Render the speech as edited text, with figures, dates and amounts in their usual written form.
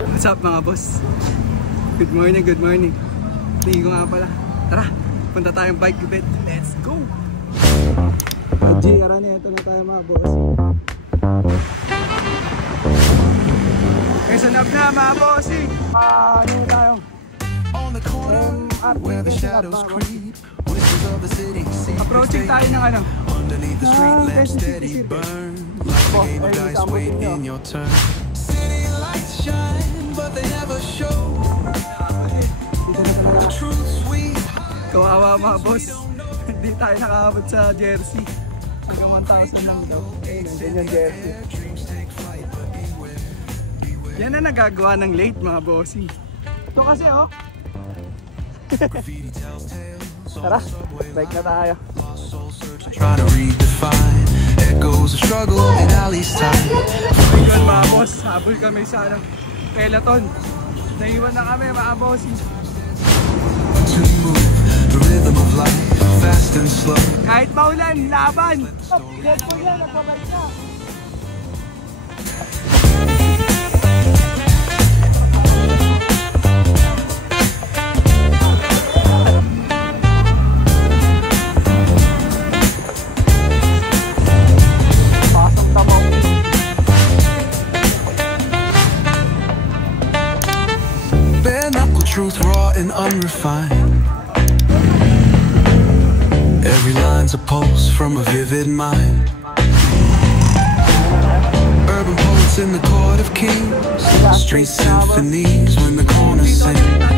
What's up mga boss? Good morning, good morning. Ligo nga pala. Tara, punta tayong bike bed. Let's go! G, karani, ito na tayo mga boss. Kasunap na mga bossing. Ano tayo? Where the shadows creep, whispers of the city seep. Approaching tayo ng ano? Underneath the street lamp steady burn, like a game of dice waiting your turn. City lights shine, but they never show the truth sweet. Kawawa mga boss. Hindi tayo nakakabot sa jersey. Hanggang 1,000 lang daw. Ganyan jersey. Yan na nagagawa ng late mga bossing. Ito kasi oh. Tara, bike na tayo. Try to redefine echoes of struggle in alley's time. Yun mga boss, habol kami sa peloton. Naiwan na kami mga boss. To move the rhythm of life, fast and slow. Kahit maulan, laban. Let po yan, nagpabalik na. Truth raw and unrefined. Every line's a pulse from a vivid mind. Urban poets in the court of kings, street symphonies when the corners sing.